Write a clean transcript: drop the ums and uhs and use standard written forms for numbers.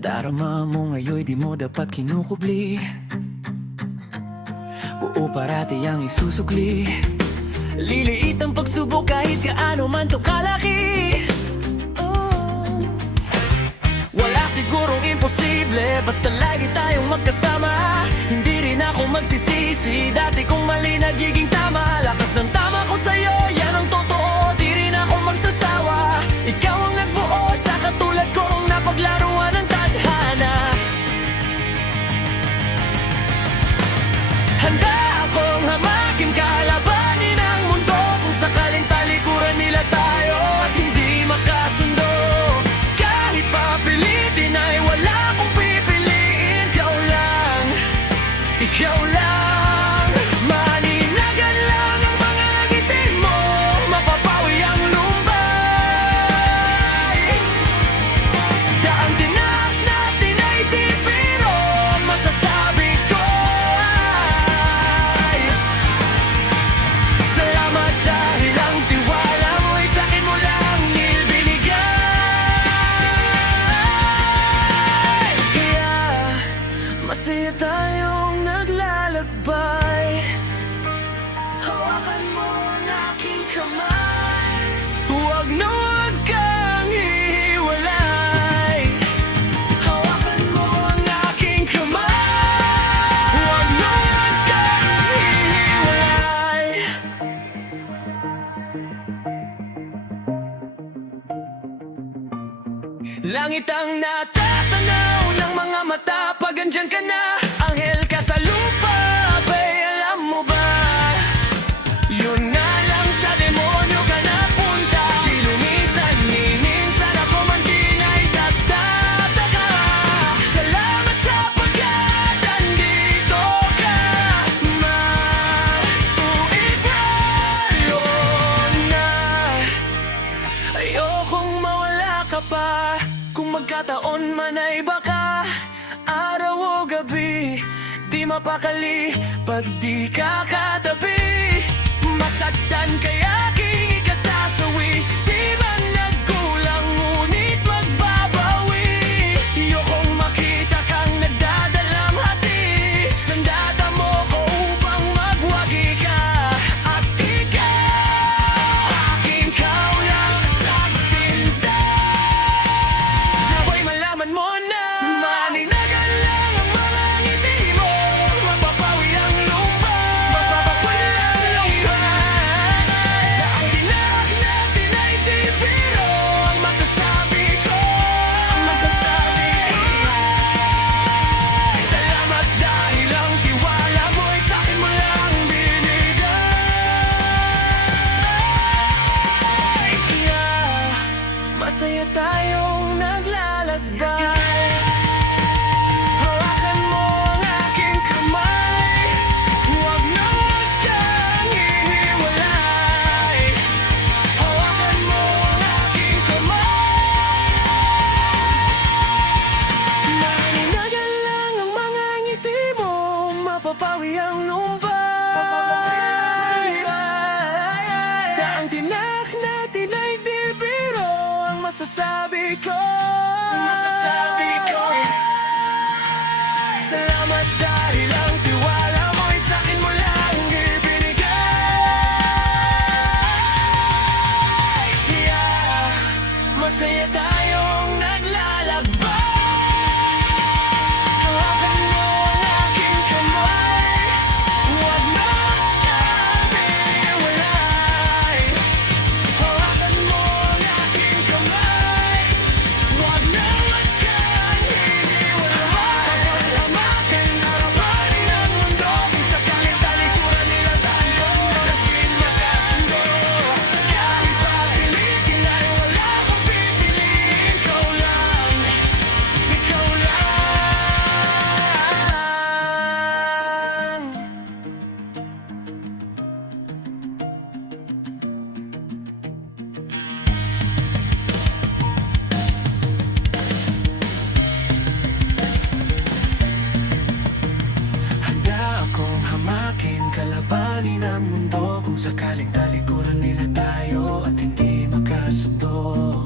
Nadarama mo ngayon, di mo dapat kinukubli. Buo parati ang isusukli. Liliit ang pagsubok kahit gaano man to kalaki. Wala sigurong imposible, basta lagi tayong magkasama. Hindi rin ako magsisisi, dati kong mali nagiging tama. Lakas ng tama ko sa'yo, yan ang totoo, di rin ako magsasawa. Ikaw ang nagbuo sa katulad kong napaglaruan ng tadhana. Handa akong hamakin, kalabanin ang mundo kung sakaling talikuran nila tayo at hindi makasundo. Kahit papilitin ay wala akong pipiliin. Ikaw lang, ikaw lang. Maninagan lang ang mga ngiti mo, mapapawi ang lumbay. Daang tinak natin ay di biro, masasabi ko ay salamat dahil ang tiwala mo ay sa'kin mo lang ibinigay. Kaya masaya tayong naglalakbay. Hawakan mo ang aking kamay, huwag na huwag kang hihiwalay. Hawakan mo ang aking kamay, huwag na huwag kang hihiwalay. Langit ang natatanaw ng mga mata pag andyan ka na. Anghel ka sa lupa, bay, alam mo ba? Yun nga lang sa demonyo ka napunta. Di lumisan, ni minsan ako man din ay nagtataka. Salamat sapagkat andito ka. Mauwi tayo na. Ayokong mawala ka pa. Kung magkataon man ay baka araw o gabi, di mapakali pag di ka katabi. Masaktan kaya aking ikasasawi, di man nagkulang ngunit magbabawi. Ayokong makita kang nagdadalamhati, sandata mo ko upang magwagi ka. At ikaw, aking kaulang sasinta. Nawa'y malaman mo na maninagan lang ang mga ngiti mo, mapapawi ang lupa, mapapapala ang lupa. Daang tinak natin ay di biro, ang masasabi ko, salamat dahil ang tiwala mo ay sa'kin mo lang binigay. Kaya masaya tayong naglalakbay. Hawakan mo ang aking kamay, huwag na huwag kang hihiwalay. Hawakan mo ang aking kamay. Maninagan lang ang mga ngiti mo, mapapawi ang lumbay. Daang tinak natin ay di biro, ang masasabi ko, salamat dahil ang tiwala mo ay sa'kin mo lang ibinigay. Kaya masaya tayong naglalakbay. Hawakan mo ang aking kamay, huwag na huwag kang hihiwalay. Hawakan mo ang aking kamay, huwag na huwag kang hihiwalay. Hamakin, harapanin ang mundo kung sakaling talikuran nila tayo at di makasundo. Kahit papilitin ay wala akong pipiliin. Ikaw lang, ikaw lang. Handa akong hamakin, kalabanin ang mundo kung sakaling talikuran nila tayo at hindi makasundo.